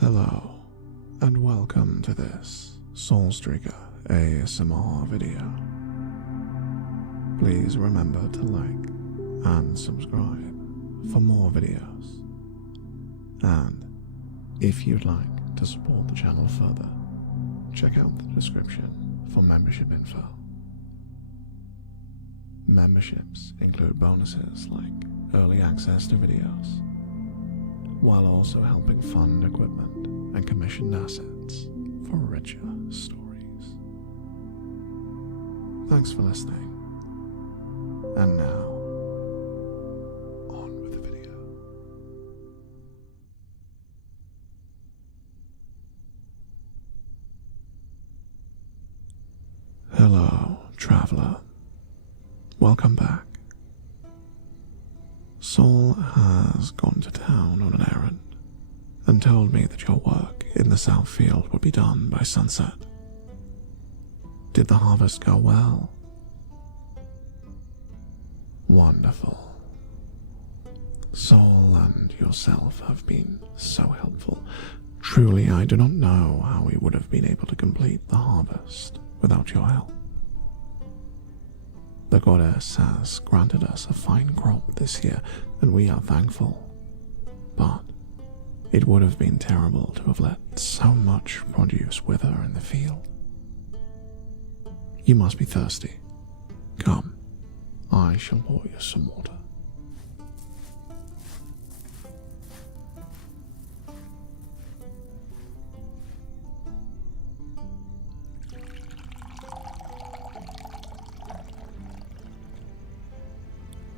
Hello, and welcome to this Soulstreaker ASMR video. Please remember to like and subscribe for more videos. And if you'd like to support the channel further, check out the description for membership info. Memberships include bonuses like early access to videos, while also helping fund equipment and commissioned assets for richer stories. Thanks for listening. And now, on with the video. Hello, traveler. Welcome back. Saul has gone to town on an errand and told me that your work in the south field would be done by sunset. Did the harvest go well? Wonderful. Saul and yourself have been so helpful. Truly, I do not know how we would have been able to complete the harvest without your help. The goddess has granted us a fine crop this year, and we are thankful. But it would have been terrible to have let so much produce wither in the field. You must be thirsty. Come, I shall pour you some water.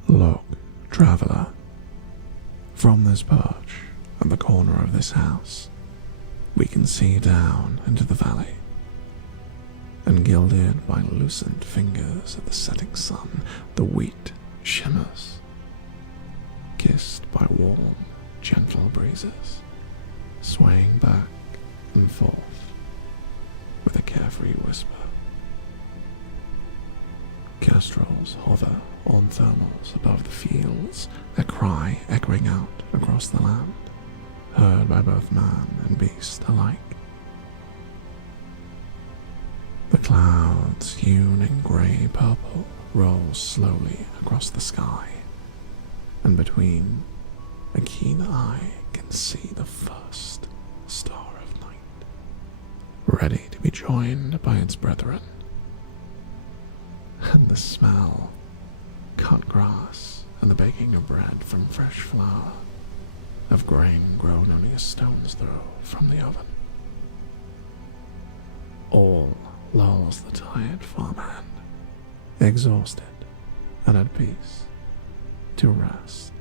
Look, traveler, from this perch at the corner of this house, we can see down into the valley, and gilded by lucent fingers of the setting sun, the wheat shimmers, kissed by warm, gentle breezes, swaying back and forth with a carefree whisper. Kestrels hover on thermals above the fields, their cry echoing out across the land, heard by both man and beast alike. The clouds, hewn in grey-purple, roll slowly across the sky, and between, a keen eye can see the first star of night, ready to be joined by its brethren. And the smell, cut grass, and the baking of bread from fresh flour, of grain grown only a stone's throw from the oven. All lulls the tired farmhand, exhausted and at peace, to rest.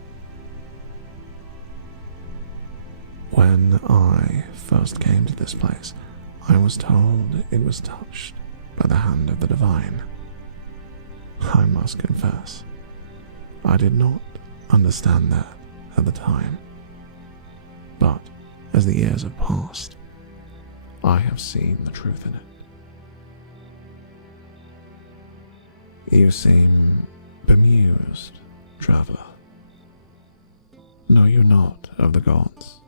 When I first came to this place, I was told it was touched by the hand of the divine. I must confess, I did not understand that at the time, but as the years have passed, I have seen the truth in it. You seem bemused, traveler. Know you not of the gods?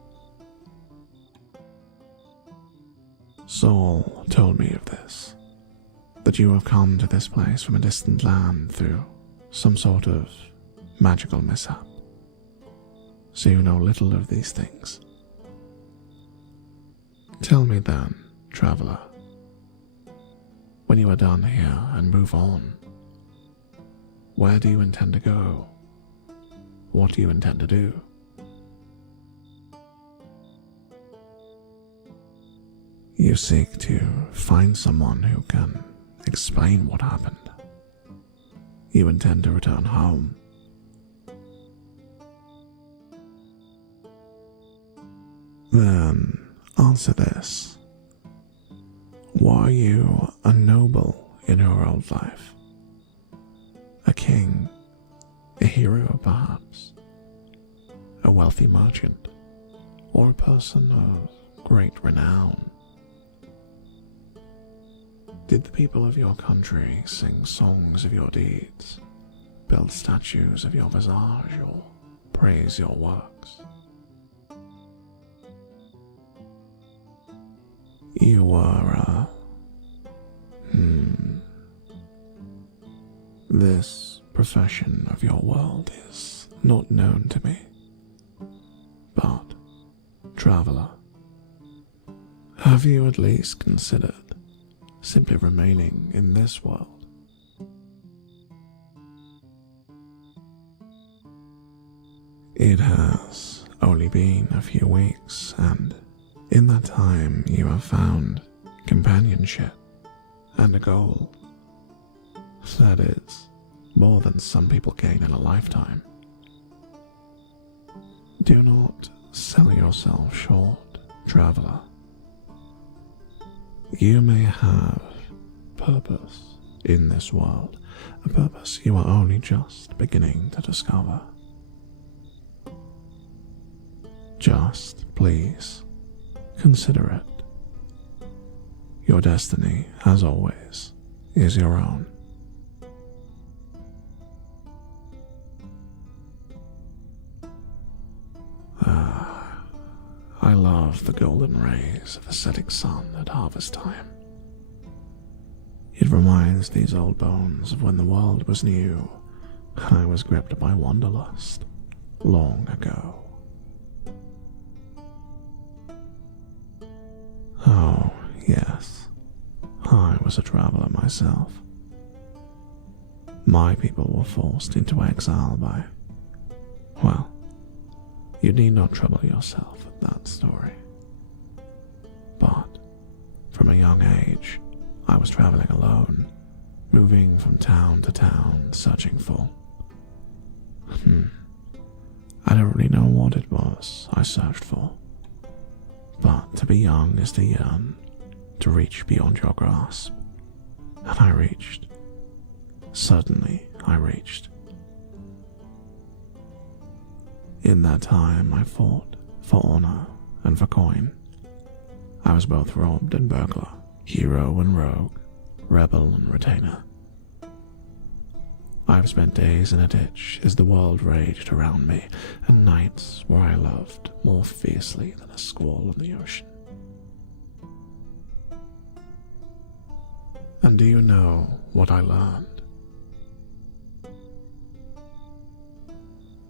Saul told me of this, that you have come to this place from a distant land through some sort of magical mishap. So you know little of these things. Tell me then, traveler, when you are done here and move on, where do you intend to go? What do you intend to do? You seek to find someone who can explain what happened. You intend to return home. Then answer this. Were you a noble in your old life? A king? A hero, perhaps? A wealthy merchant? Or a person of great renown? Did the people of your country sing songs of your deeds, build statues of your visage, or praise your works? You were, This profession of your world is not known to me. But, traveler, have you at least considered simply remaining in this world? It has only been a few weeks, and in that time you have found companionship and a goal. That is more than some people gain in a lifetime. Do not sell yourself short, traveler. You may have purpose in this world, a purpose you are only just beginning to discover. Just, please, consider it. Your destiny, as always, is your own. I love the golden rays of the setting sun at harvest time. It reminds these old bones of when the world was new and I was gripped by wanderlust long ago. Oh, yes, I was a traveler myself. My people were forced into exile by, well, you need not trouble yourself with that story. But from a young age, I was traveling alone, moving from town to town, searching for... I don't really know what it was I searched for. But to be young is to yearn, to reach beyond your grasp. And I reached. Certainly I reached. In that time I fought for honor and for coin. I was both robbed and burglar, hero and rogue, rebel and retainer. I've spent days in a ditch as the world raged around me, and nights where I loved more fiercely than a squall on the ocean. And do you know what I learned?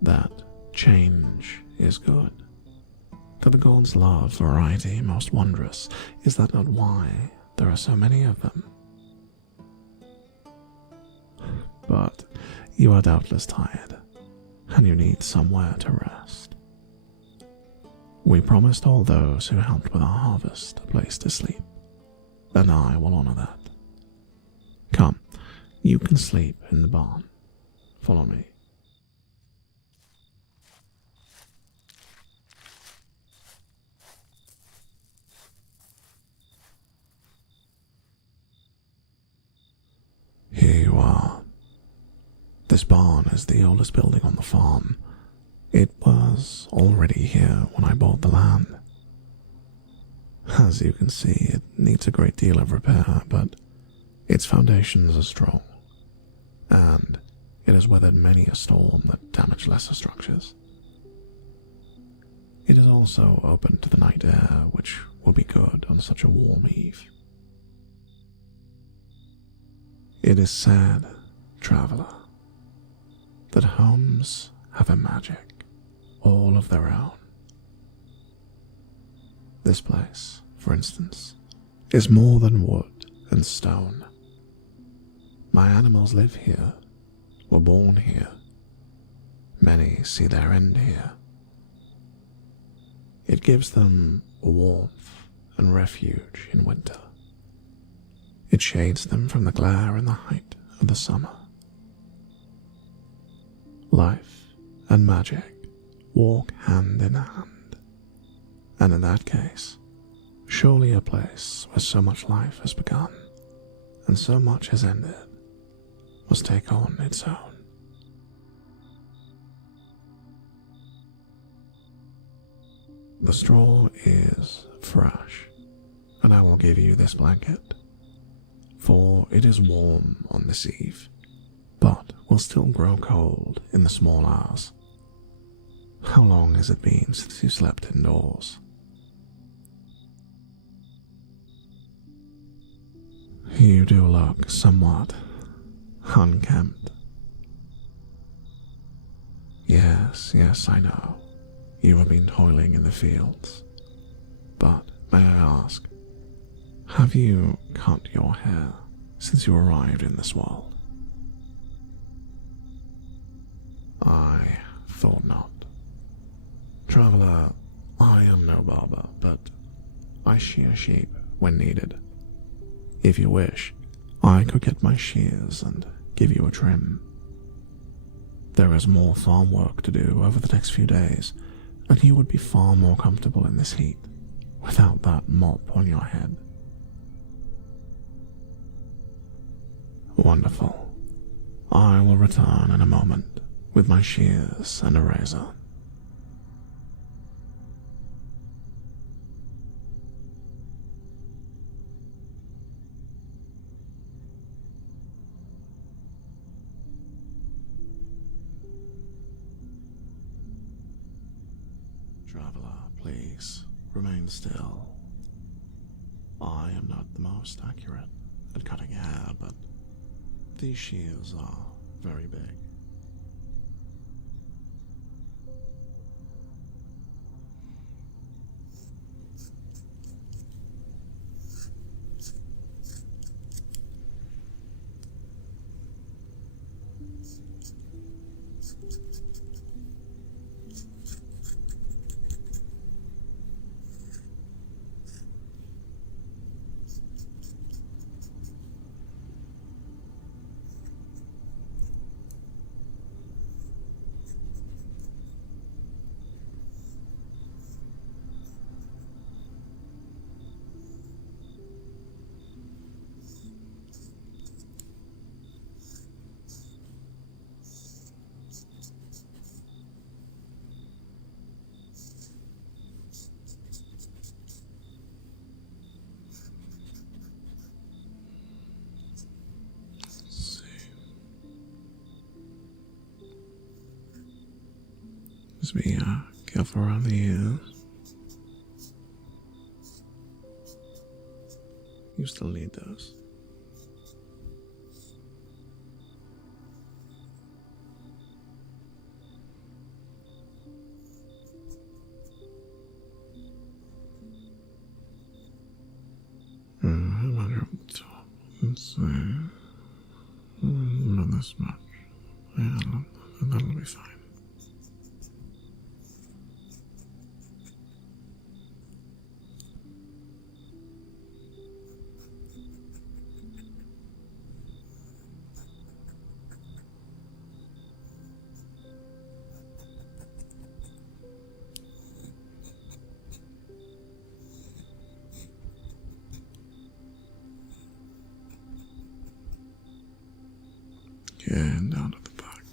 That change is good. That the gods love variety most wondrous. Is that not why there are so many of them? But you are doubtless tired, and you need somewhere to rest. We promised all those who helped with our harvest a place to sleep, and I will honor that. Come, you can sleep in the barn. Follow me. Here you are. This barn is the oldest building on the farm. It was already here when I bought the land. As you can see, it needs a great deal of repair, but its foundations are strong, and it has weathered many a storm that damaged lesser structures. It is also open to the night air, which will be good on such a warm eve. It is said, traveler, that homes have a magic all of their own. This place, for instance, is more than wood and stone. My animals live here, were born here. Many see their end here. It gives them warmth and refuge in winter. It shades them from the glare and the height of the summer. Life and magic walk hand in hand, and in that case, surely a place where so much life has begun and so much has ended must take on its own. The straw is fresh, and I will give you this blanket, for it is warm on this eve, but will still grow cold in the small hours. How long has it been since you slept indoors? You do look somewhat unkempt. Yes, I know. You have been toiling in the fields. But may I ask, have you cut your hair since you arrived in this world? I thought not. Traveler, I am no barber, but I shear sheep when needed. If you wish, I could get my shears and give you a trim. There is more farm work to do over the next few days, and you would be far more comfortable in this heat without that mop on your head. Wonderful. I will return in a moment with my shears and a razor. Traveler, please remain still. I am not the most accurate at cutting hair, but these shears are very big. Just be careful around the ears. You still need those. How about up the top? Let's see. Not this much. Yeah, that'll be fine. And down to the back.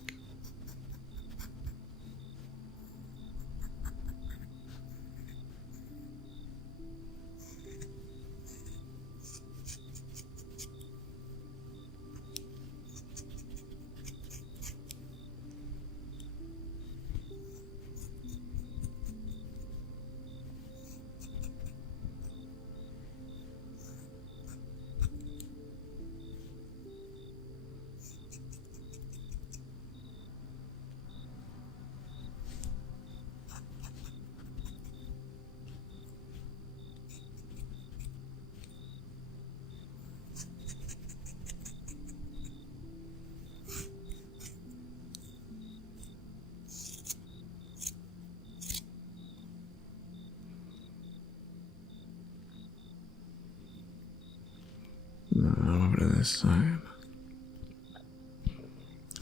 Now over to this side.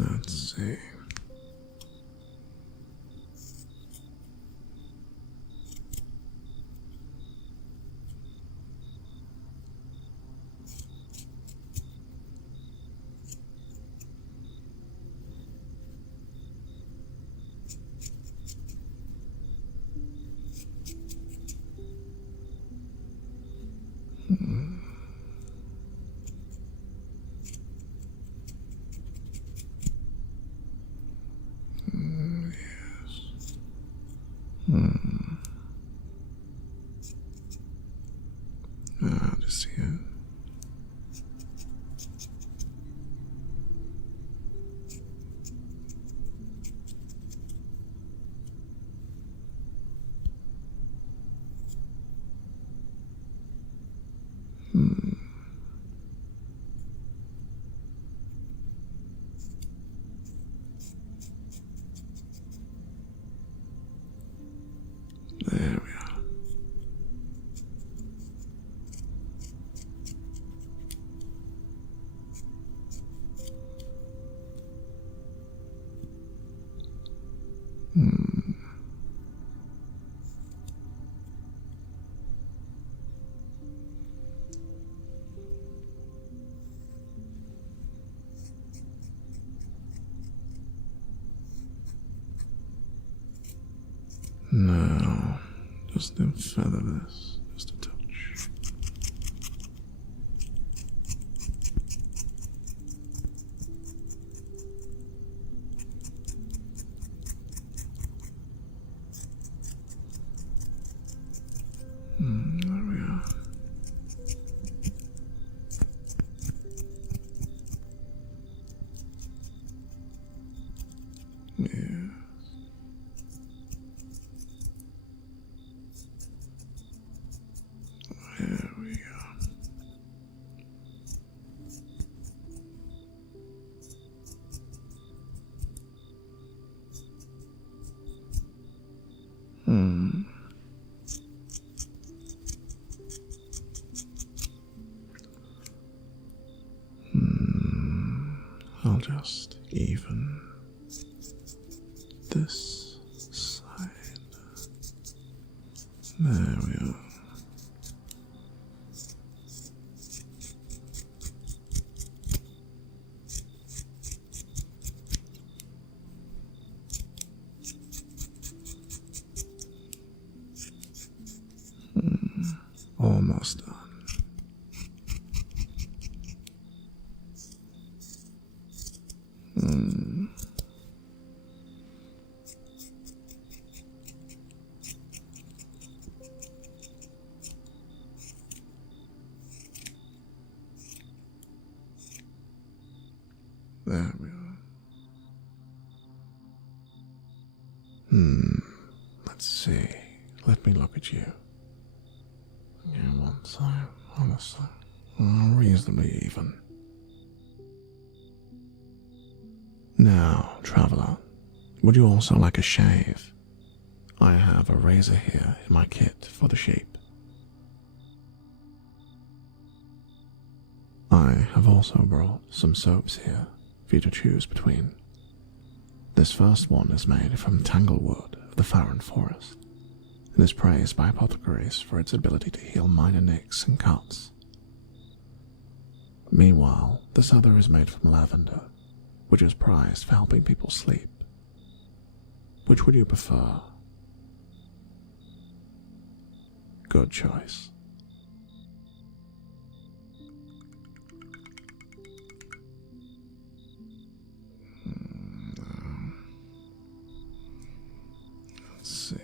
Let's see. Just to feather this, just a touch. There we are. Yes. There we go. I'll just even this side. There we are. Almost done. There we are. Let's see. Let me look at you. Yeah, one side, other side. Reasonably even. Now, traveler, would you also like a shave? I have a razor here in my kit for the sheep. I have also brought some soaps here for you to choose between. This first one is made from tanglewood of the Farron forest and is praised by apothecaries for its ability to heal minor nicks and cuts. Meanwhile, this other is made from lavender, which is prized for helping people sleep. Which would you prefer? Good choice. Let's see.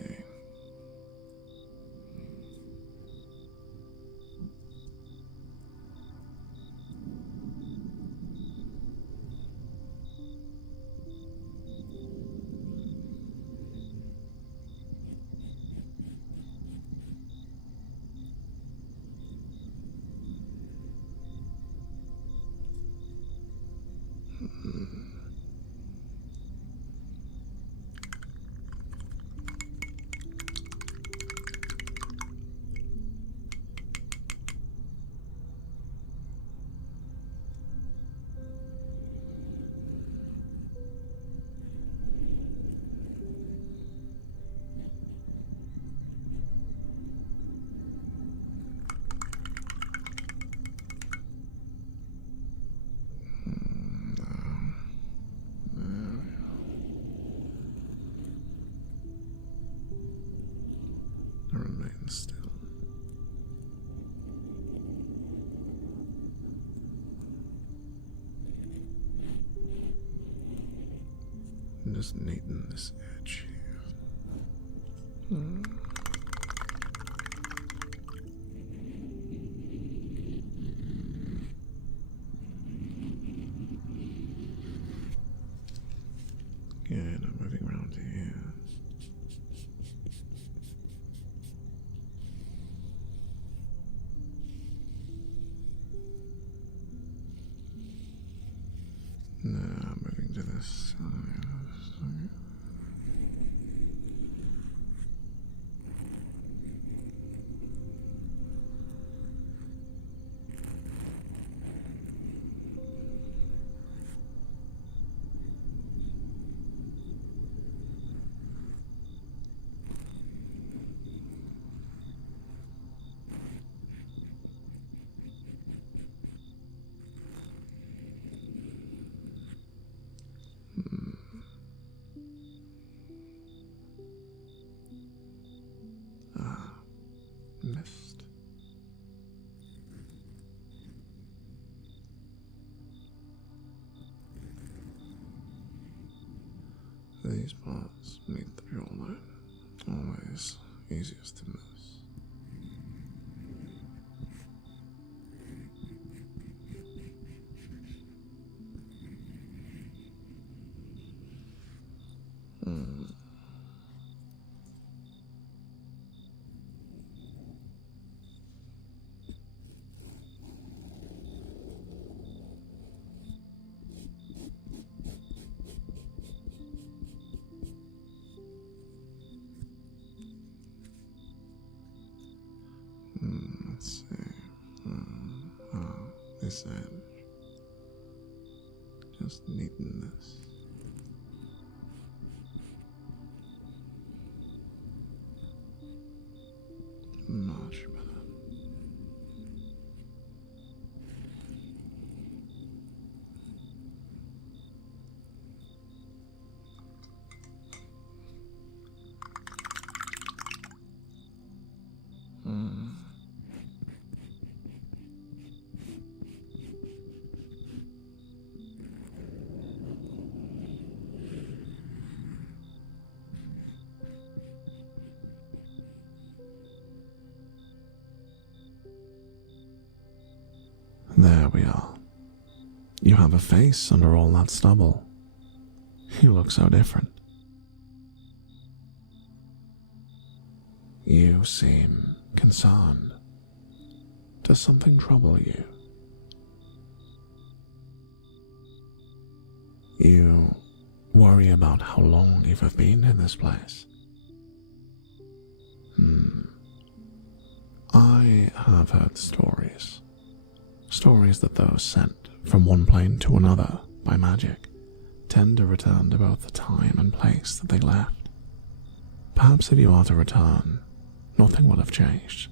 Remain still. I'm just neaten this edge here. Good, I'm moving around here. Now moving to this side. mist. These parts meet the jawline, always easiest to miss. Let's see. This edge. Just neaten this. Much better. There we are. You have a face under all that stubble. You look so different. You seem concerned. Does something trouble you? You worry about how long you have been in this place. I have heard stories. Stories that those sent from one plane to another by magic tend to return to both the time and place that they left. Perhaps if you are to return, nothing will have changed.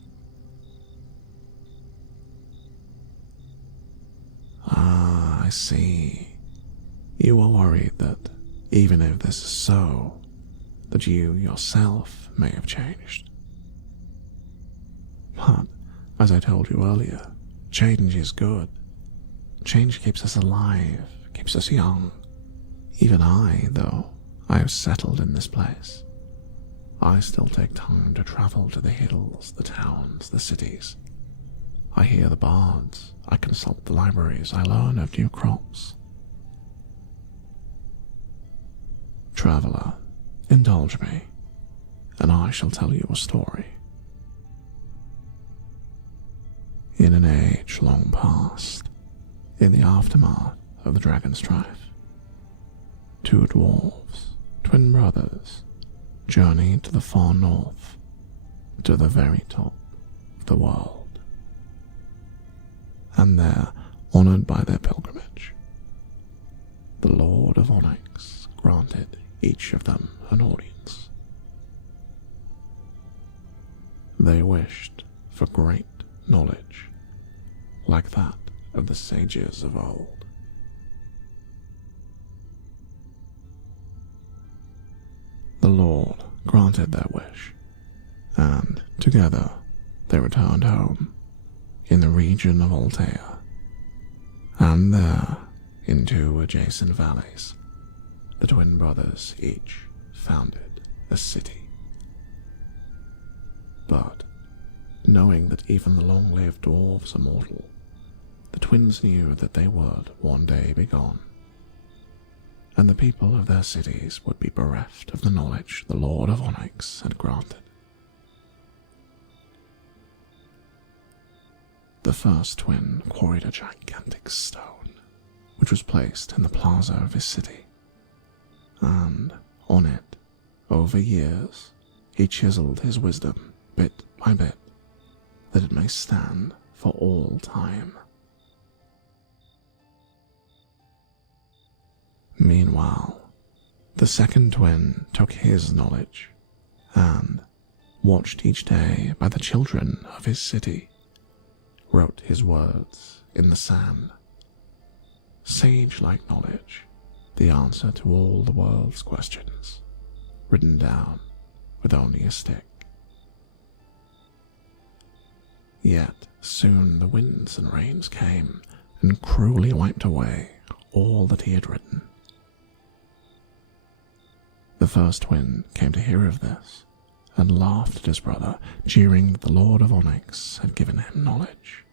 Ah, I see. You are worried that, even if this is so, that you yourself may have changed. But, as I told you earlier, change is good. Change keeps us alive, keeps us young. Even I, though I have settled in this place, I still take time to travel to the hills, the towns, the cities. I hear the bards, I consult the libraries, I learn of new crops. Traveler, indulge me, and I shall tell you a story. In an age long past, in the aftermath of the dragon strife, two dwarves, twin brothers, journeyed to the far north, to the very top of the world. And there, honored by their pilgrimage, the Lord of Onyx granted each of them an audience. They wished for great knowledge, like that of the sages of old. The Lord granted their wish, and together they returned home in the region of Altea, and there, in two adjacent valleys, the twin brothers each founded a city. But, knowing that even the long-lived dwarves are mortal, the twins knew that they would one day be gone, and the people of their cities would be bereft of the knowledge the Lord of Onyx had granted. The first twin quarried a gigantic stone, which was placed in the plaza of his city, and on it, over years, he chiseled his wisdom bit by bit, that it may stand for all time. Meanwhile, the second twin took his knowledge, and, watched each day by the children of his city, wrote his words in the sand. Sage-like knowledge, the answer to all the world's questions, written down with only a stick. Yet soon the winds and rains came and cruelly wiped away all that he had written. The first twin came to hear of this and laughed at his brother, jeering that the Lord of Onyx had given him knowledge,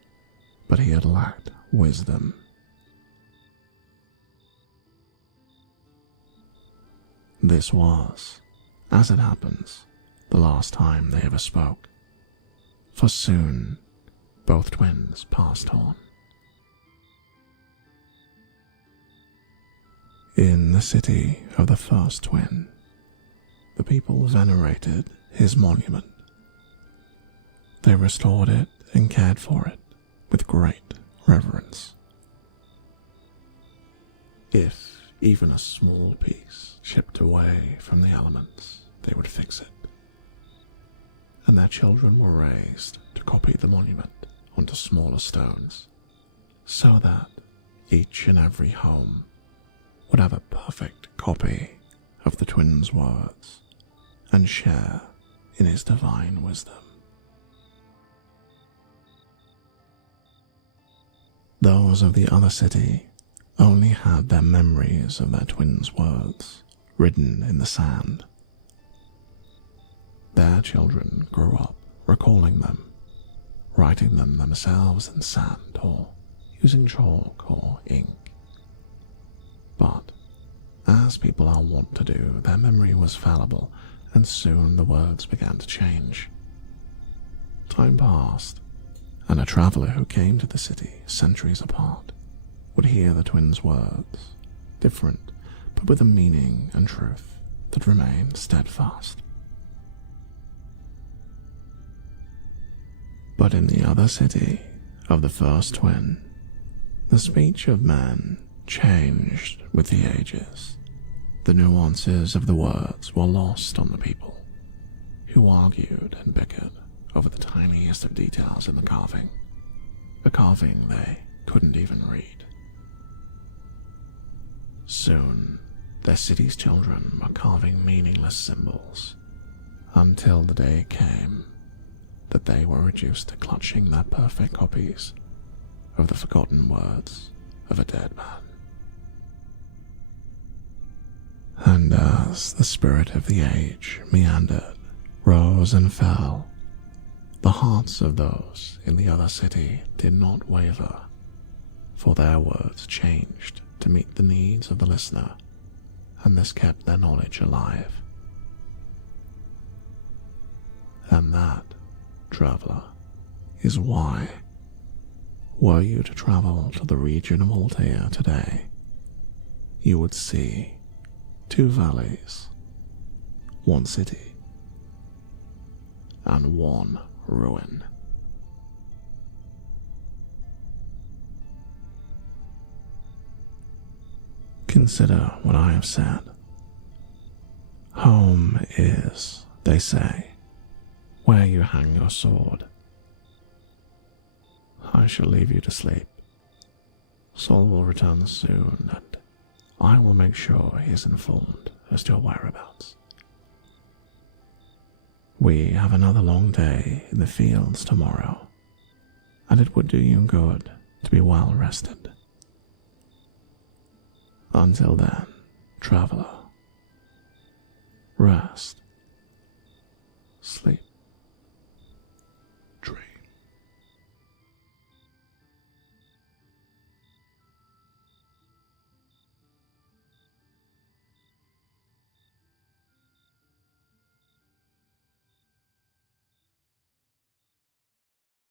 but he had lacked wisdom. This was, as it happens, the last time they ever spoke, for soon both twins passed on. In the city of the first twin, the people venerated his monument. They restored it and cared for it with great reverence. If even a small piece chipped away from the elements, they would fix it. And their children were raised to copy the monument onto smaller stones, so that each and every home would have a perfect copy of the twin's words and share in his divine wisdom. Those of the other city only had their memories of their twins' words written in the sand. Their children grew up recalling them, writing them themselves in sand or using chalk or ink. But, as people are wont to do, their memory was fallible, and soon the words began to change. Time passed, and a traveler who came to the city centuries apart would hear the twins' words, different, but with a meaning and truth that remained steadfast. But in the other city of the first twin, the speech of men changed with the ages. The nuances of the words were lost on the people, who argued and bickered over the tiniest of details in the carving, a carving they couldn't even read. Soon, their city's children were carving meaningless symbols, until the day came that they were reduced to clutching their perfect copies of the forgotten words of a dead man. And as the spirit of the age meandered, rose and fell, the hearts of those in the other city did not waver, for their words changed to meet the needs of the listener, and this kept their knowledge alive. And that, traveler, is why, were you to travel to the region of Altair today, you would see 2 valleys, 1 city, and 1 ruin. Consider what I have said. Home is, they say, where you hang your sword. I shall leave you to sleep. Saul will return soon, and I will make sure he is informed as to your whereabouts. We have another long day in the fields tomorrow, and it would do you good to be well rested. Until then, traveler, rest, sleep.